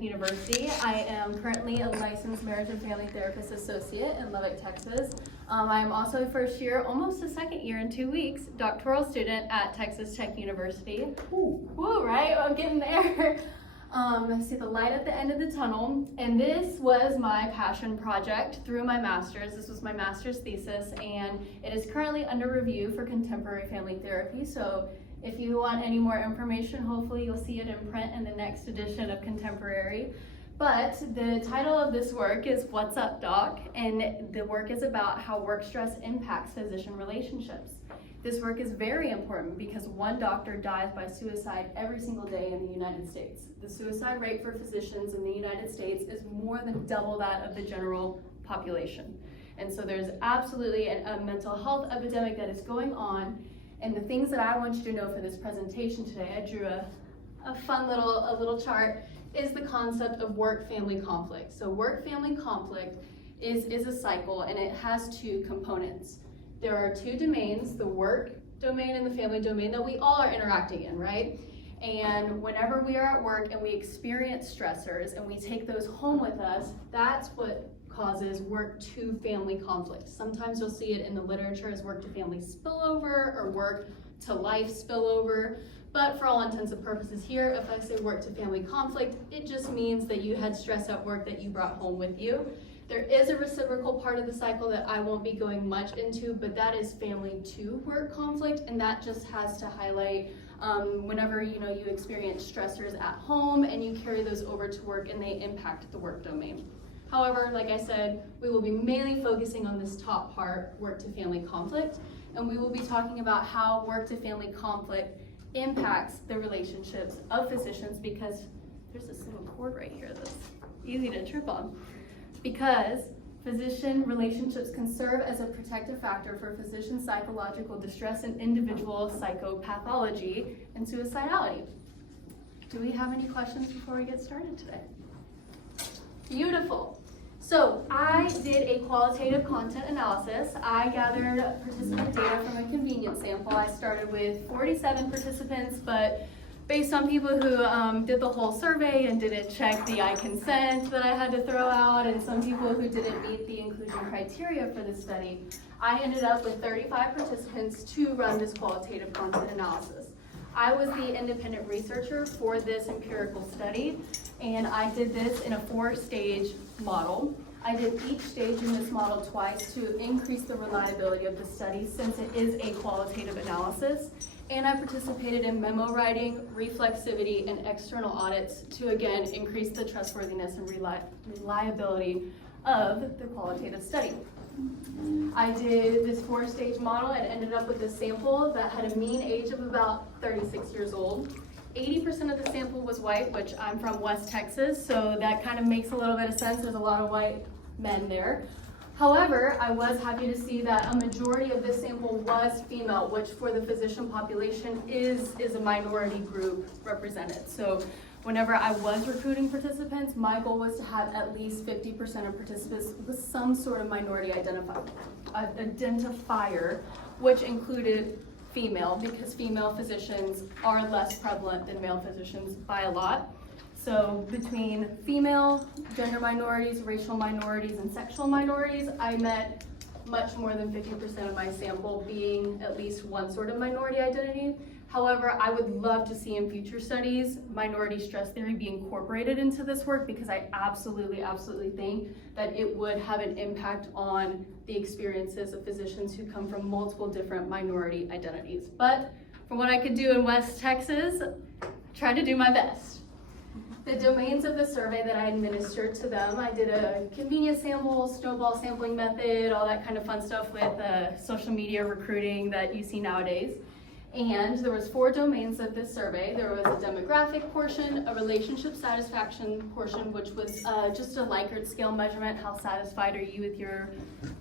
University. I am currently a licensed marriage and family therapist associate in Lubbock, Texas. I am also a first year, almost a second year in 2 weeks, doctoral student at Texas Tech University. Woo, right? I'm getting there. I see the light at the end of the tunnel, and this was my passion project through my master's. This was my master's thesis, and it is currently under review for contemporary family therapy. So if you want any more information, hopefully you'll see it in print in the next edition of Contemporary. But the title of this work is What's Up, Doc? And the work is about how work stress impacts physician relationships. This work is very important because one doctor dies by suicide every single day in the United States. The suicide rate for physicians in the United States is more than double that of the general population. And so there's absolutely a mental health epidemic that is going on. And the things that I want you to know for this presentation today, I drew a fun little chart, is the concept of work-family conflict. So work-family conflict is a cycle, and it has two components. There are two domains, the work domain and the family domain, that we all are interacting in, right? And whenever we are at work and we experience stressors and we take those home with us, that's what causes work to family conflict. Sometimes you'll see it in the literature as work to family spillover or work to life spillover. But for all intents and purposes here, if I say work to family conflict, it just means that you had stress at work that you brought home with you. There is a reciprocal part of the cycle that I won't be going much into, but that is family to work conflict, and that just has to highlight whenever you experience stressors at home and you carry those over to work and they impact the work domain. However, like I said, we will be mainly focusing on this top part, work to family conflict, and we will be talking about how work to family conflict impacts the relationships of physicians, because there's this little cord right here that's easy to trip on. Because physician relationships can serve as a protective factor for physician psychological distress and individual psychopathology and suicidality. Do we have any questions before we get started today? Beautiful. So I did a qualitative content analysis. I gathered participant data from a convenience sample. I started with 47 participants, but based on people who did the whole survey and didn't check the I consent that I had to throw out, and some people who didn't meet the inclusion criteria for the study, I ended up with 35 participants to run this qualitative content analysis. I was the independent researcher for this empirical study, and I did this in a 4-stage model. I did each stage in this model twice to increase the reliability of the study, since it is a qualitative analysis. And I participated in memo writing, reflexivity, and external audits to again increase the trustworthiness and reliability of the qualitative study. I did this 4-stage model and ended up with a sample that had a mean age of about 36 years old. 80% of the sample was white, which I'm from West Texas, so that kind of makes a little bit of sense. There's a lot of white men there. However, I was happy to see that a majority of this sample was female, which for the physician population is a minority group represented. So whenever I was recruiting participants, my goal was to have at least 50% of participants with some sort of minority identifier, which included female, because female physicians are less prevalent than male physicians by a lot. So between female, gender minorities, racial minorities, and sexual minorities, I met much more than 50% of my sample being at least one sort of minority identity. However, I would love to see in future studies minority stress theory be incorporated into this work, because I absolutely think that it would have an impact on the experiences of physicians who come from multiple different minority identities. But from what I could do in West Texas, try to do my best. The domains of the survey that I administered to them, I did a convenience sample, snowball sampling method, all that kind of fun stuff with social media recruiting that you see nowadays. And there was 4 domains of this survey. There was a demographic portion, a relationship satisfaction portion, which was just a Likert scale measurement. How satisfied are you with your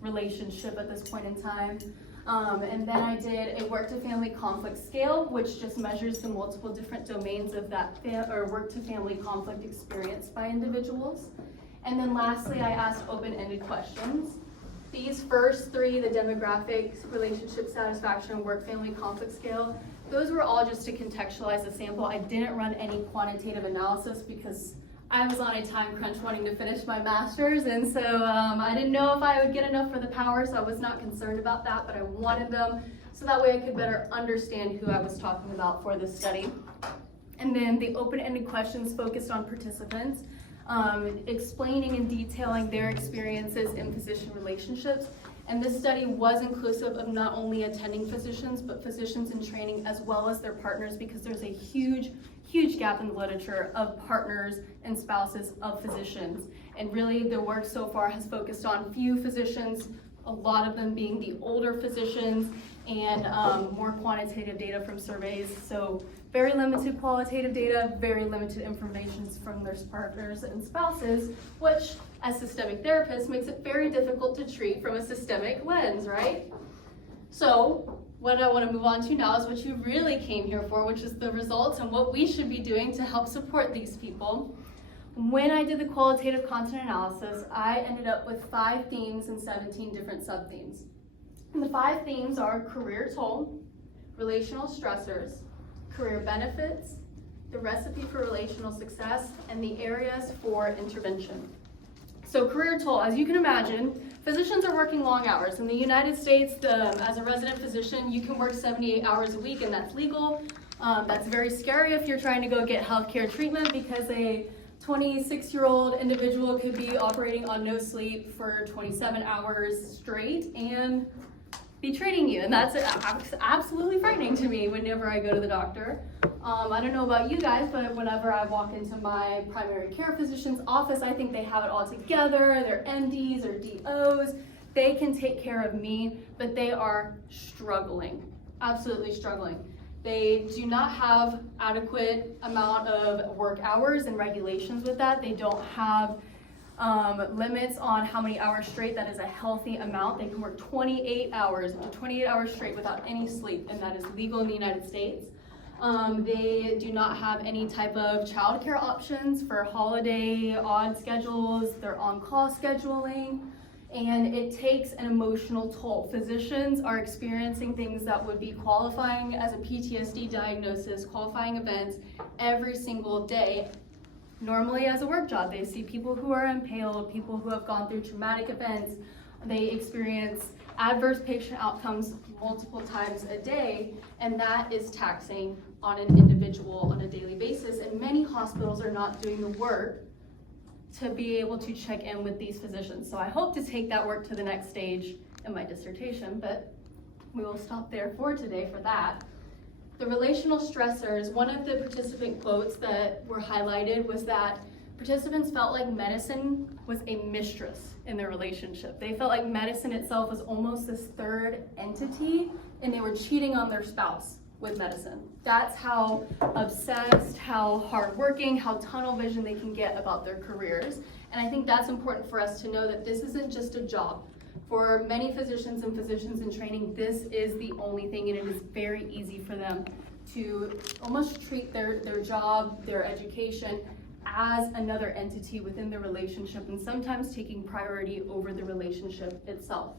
relationship at this point in time? And then I did a work to family conflict scale, which just measures the multiple different domains of that work to family conflict experienced by individuals. And then lastly, I asked open-ended questions. These first 3, the demographics, relationship satisfaction, work family conflict scale, those were all just to contextualize the sample. I didn't run any quantitative analysis because I was on a time crunch wanting to finish my master's, and so I didn't know if I would get enough for the power, so I was not concerned about that, but I wanted them so that way I could better understand who I was talking about for this study. And then the open-ended questions focused on participants, explaining and detailing their experiences in physician relationships. And this study was inclusive of not only attending physicians, but physicians in training as well as their partners, because there's a huge gap in the literature of partners and spouses of physicians. And really the work so far has focused on few physicians, a lot of them being the older physicians, and more quantitative data from surveys. So very limited qualitative data, very limited information from their partners and spouses, which as systemic therapists makes it very difficult to treat from a systemic lens, right? So what I want to move on to now is what you really came here for, which is the results and what we should be doing to help support these people. When I did the qualitative content analysis, I ended up with 5 themes and 17 different sub-themes. And the 5 themes are career toll, relational stressors, career benefits, the recipe for relational success, and the areas for intervention. So career toll, as you can imagine, physicians are working long hours. In the United States, as a resident physician, you can work 78 hours a week, and that's legal. That's very scary if you're trying to go get healthcare treatment, because a 26-year-old individual could be operating on no sleep for 27 hours straight and be treating you, and that's absolutely frightening to me whenever I go to the doctor. I don't know about you guys, but whenever I walk into my primary care physician's office, I think they have it all together. They're MDs or DOs. They can take care of me, but they are struggling, absolutely struggling. They do not have adequate amount of work hours and regulations with that. They don't have limits on how many hours straight. That is a healthy amount. They can work 28 hours straight without any sleep, and that is legal in the United States. They do not have any type of childcare options for holiday odd schedules. They're on-call scheduling, and it takes an emotional toll. Physicians are experiencing things that would be qualifying as a PTSD diagnosis, qualifying events every single day. Normally as a work job, they see people who are impaled, people who have gone through traumatic events. They experience adverse patient outcomes multiple times a day, and that is taxing on an individual on a daily basis. And many hospitals are not doing the work to be able to check in with these physicians. So I hope to take that work to the next stage in my dissertation, but we will stop there for today for that. The relational stressors, one of the participant quotes that were highlighted was that participants felt like medicine was a mistress in their relationship. They felt like medicine itself was almost this third entity, and they were cheating on their spouse with medicine. That's how obsessed, how hardworking, how tunnel vision they can get about their careers. And I think that's important for us to know that this isn't just a job. For many physicians and physicians in training, this is the only thing, and it is very easy for them to almost treat their job, their education, as another entity within the relationship, and sometimes taking priority over the relationship itself.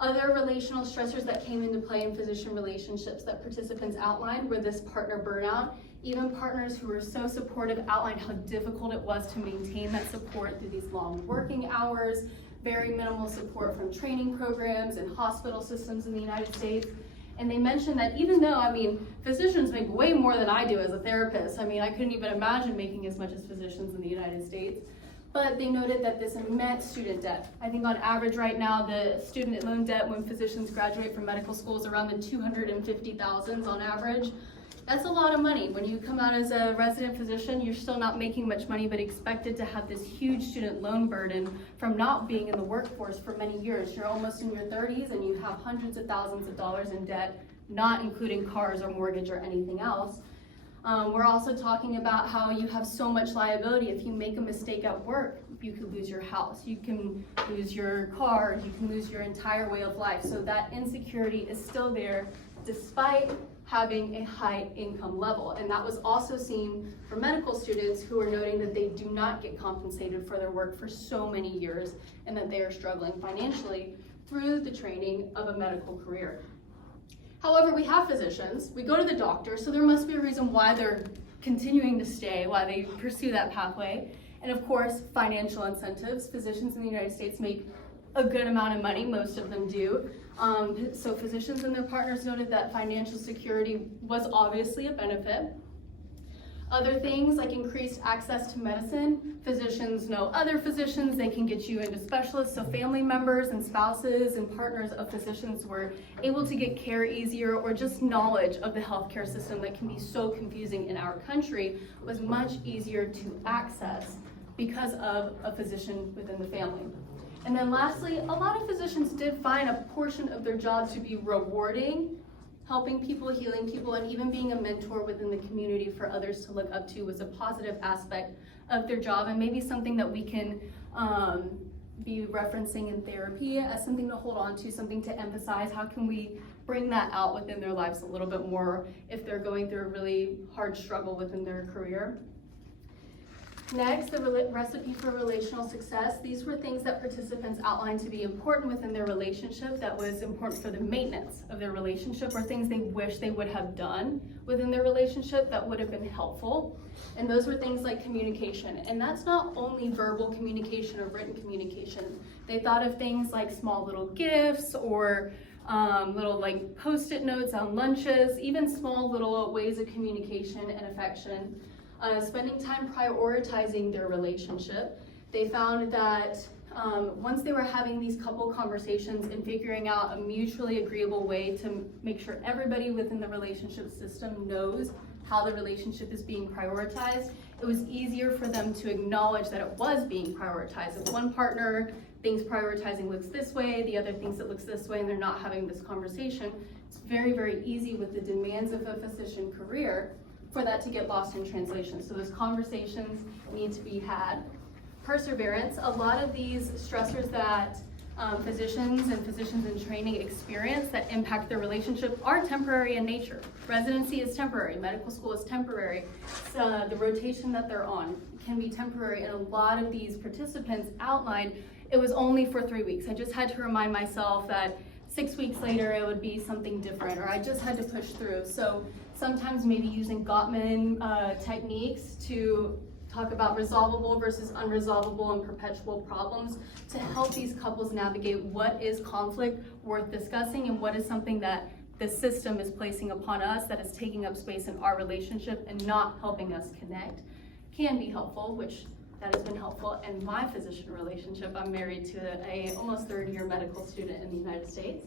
Other relational stressors that came into play in physician relationships that participants outlined were this partner burnout. Even partners who were so supportive outlined how difficult it was to maintain that support through these long working hours, very minimal support from training programs and hospital systems in the United States. And they mentioned that even though, physicians make way more than I do as a therapist. I couldn't even imagine making as much as physicians in the United States. But they noted that this immense student debt. I think on average right now, the student loan debt when physicians graduate from medical school is around the $250,000 on average. That's a lot of money. When you come out as a resident physician, you're still not making much money, but expected to have this huge student loan burden from not being in the workforce for many years. You're almost in your 30s and you have hundreds of thousands of dollars in debt, not including cars or mortgage or anything else. We're also talking about how you have so much liability. If you make a mistake at work, you could lose your house, you can lose your car, you can lose your entire way of life. So that insecurity is still there despite having a high income level. And that was also seen for medical students who are noting that they do not get compensated for their work for so many years and that they are struggling financially through the training of a medical career. However, we have physicians, we go to the doctor, so there must be a reason why they're continuing to stay, why they pursue that pathway. And of course, financial incentives. Physicians in the United States make a good amount of money, most of them do. So physicians and their partners noted that financial security was obviously a benefit. Other things like increased access to medicine. Physicians know other physicians, they can get you into specialists, so family members and spouses and partners of physicians were able to get care easier, or just knowledge of the healthcare system that can be so confusing in our country was much easier to access because of a physician within the family. And then lastly, a lot of physicians did find a portion of their job to be rewarding. Helping people, healing people, and even being a mentor within the community for others to look up to was a positive aspect of their job, and maybe something that we can be referencing in therapy as something to hold on to, something to emphasize. How can we bring that out within their lives a little bit more if they're going through a really hard struggle within their career? Next, the recipe for relational success. These were things that participants outlined to be important within their relationship, that was important for the maintenance of their relationship, or things they wish they would have done within their relationship that would have been helpful. And those were things like communication. And that's not only verbal communication or written communication. They thought of things like small little gifts, or little like post-it notes on lunches, even small little ways of communication and affection. Spending time prioritizing their relationship. They found that once they were having these couple conversations and figuring out a mutually agreeable way to make sure everybody within the relationship system knows how the relationship is being prioritized, it was easier for them to acknowledge that it was being prioritized. If one partner thinks prioritizing looks this way, the other thinks it looks this way, and they're not having this conversation, it's very, very easy with the demands of a physician career for that to get lost in translation. So those conversations need to be had. Perseverance. A lot of these stressors that physicians and physicians in training experience that impact their relationship are temporary in nature. Residency is temporary, medical school is temporary. So the rotation that they're on can be temporary, and a lot of these participants outlined it was only for 3 weeks. I just had to remind myself that 6 weeks later it would be something different, or I just had to push through. So sometimes maybe using Gottman techniques to talk about resolvable versus unresolvable and perpetual problems to help these couples navigate what is conflict worth discussing and what is something that the system is placing upon us that is taking up space in our relationship and not helping us connect. Can be helpful, which that has been helpful in my physician relationship. I'm married to a almost third-year medical student in the United States.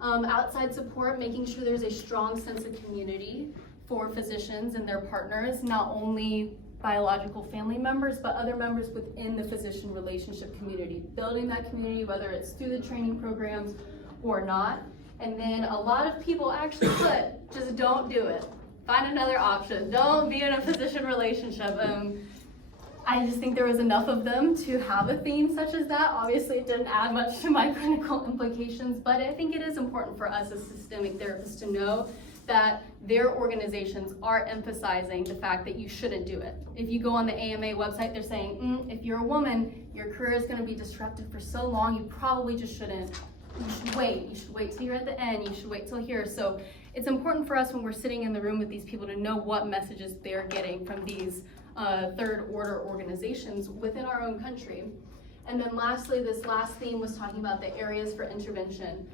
Outside support, making sure there's a strong sense of community for physicians and their partners, not only biological family members, but other members within the physician relationship community. Building that community, whether it's through the training programs or not. And then a lot of people actually put, just don't do it. Find another option. Don't be in a physician relationship. I just think there was enough of them to have a theme such as that. Obviously, it didn't add much to my clinical implications, but I think it is important for us as systemic therapists to know that their organizations are emphasizing the fact that you shouldn't do it. If you go on the AMA website, they're saying, if you're a woman, your career is going to be disrupted for so long, you probably just shouldn't. You should wait. You should wait till you're at the end. You should wait till here. So it's important for us when we're sitting in the room with these people to know what messages they're getting from these third order organizations within our own country. And then lastly, this last theme was talking about the areas for intervention.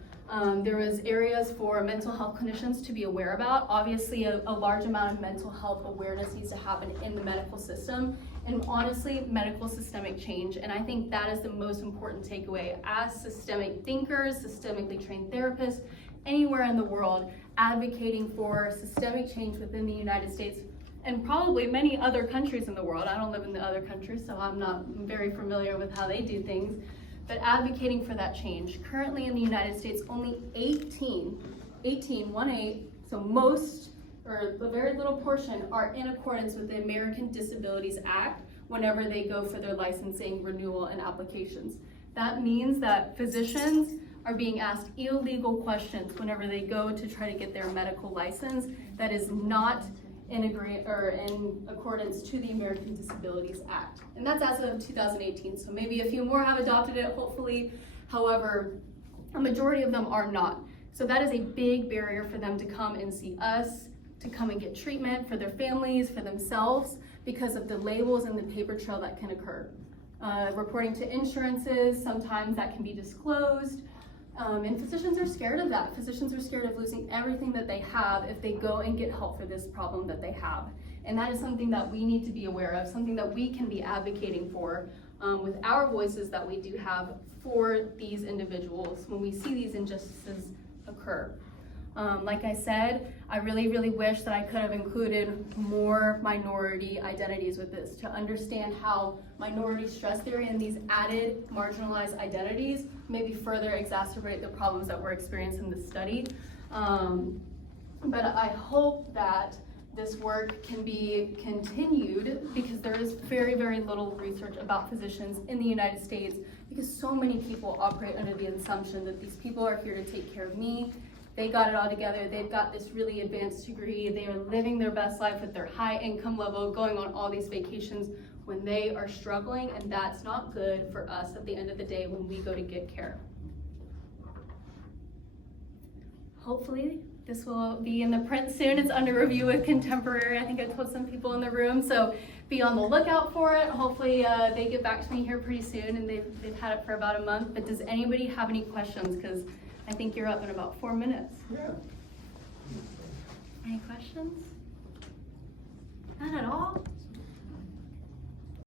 There was areas for mental health clinicians to be aware about. Obviously, a large amount of mental health awareness needs to happen in the medical system, and honestly, medical systemic change. And I think that is the most important takeaway. As systemic thinkers, systemically trained therapists, anywhere in the world, advocating for systemic change within the United States and probably many other countries in the world. I don't live in the other countries, so I'm not very familiar with how they do things, but advocating for that change. Currently in the United States, only 18, so most, or a very little portion, are in accordance with the American Disabilities Act whenever they go for their licensing, renewal, and applications. That means that physicians are being asked illegal questions whenever they go to try to get their medical license that is not in accordance to the American Disabilities Act. And that's as of 2018, so maybe a few more have adopted it, hopefully. However, a majority of them are not. So that is a big barrier for them to come and see us to come and get treatment for their families, for themselves, because of the labels and the paper trail that can occur. Reporting to insurances, sometimes that can be disclosed, and physicians are scared of that. Physicians are scared of losing everything that they have if they go and get help for this problem that they have. And that is something that we need to be aware of, something that we can be advocating for with our voices that we do have for these individuals when we see these injustices occur. Like I said, I really, really wish that I could have included more minority identities with this to understand how minority stress theory and these added marginalized identities maybe further exacerbate the problems that we're experiencing in this study. But I hope that this work can be continued because there is very, very little research about physicians in the United States because so many people operate under the assumption that these people are here to take care of me. They got it all together. They've got this really advanced degree. They are living their best life with their high income level, going on all these vacations when they are struggling, and that's not good for us at the end of the day when we go to get care. Hopefully this will be in the print soon. It's under review with Contemporary. I think I told some people in the room, so be on the lookout for it. Hopefully they get back to me here pretty soon, and they've had it for about a month. But does anybody have any questions? Because I think you're up in about 4 minutes. Yeah. Any questions? None at all?